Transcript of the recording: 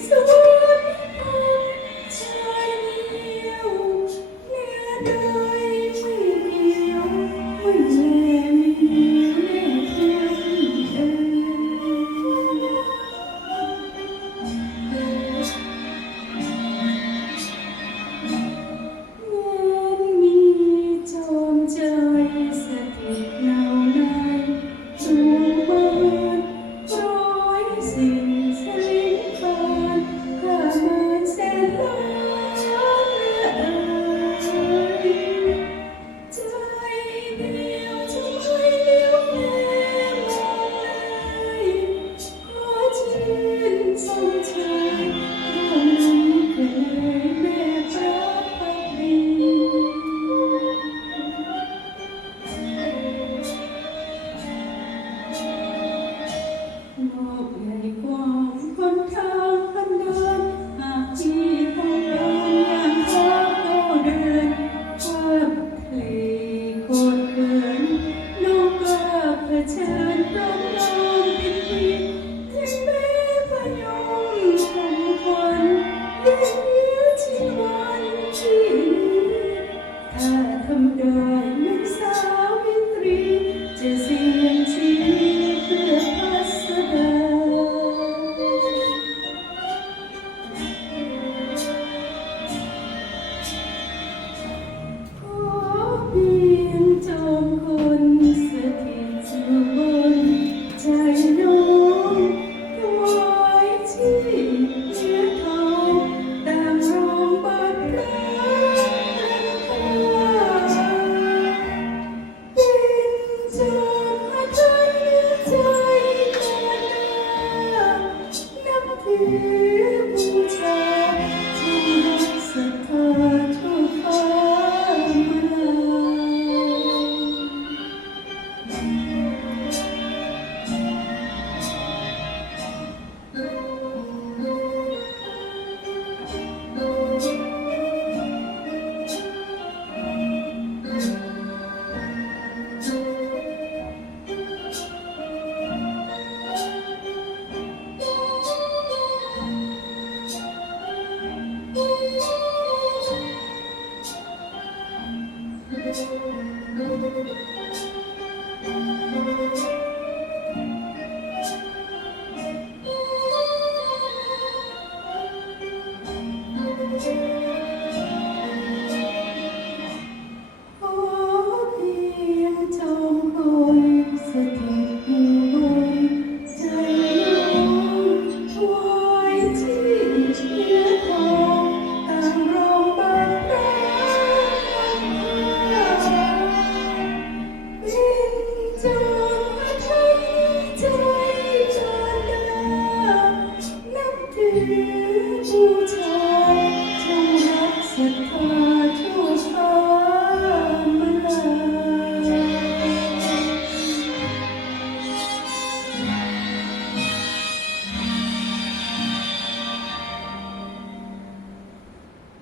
So Just see ข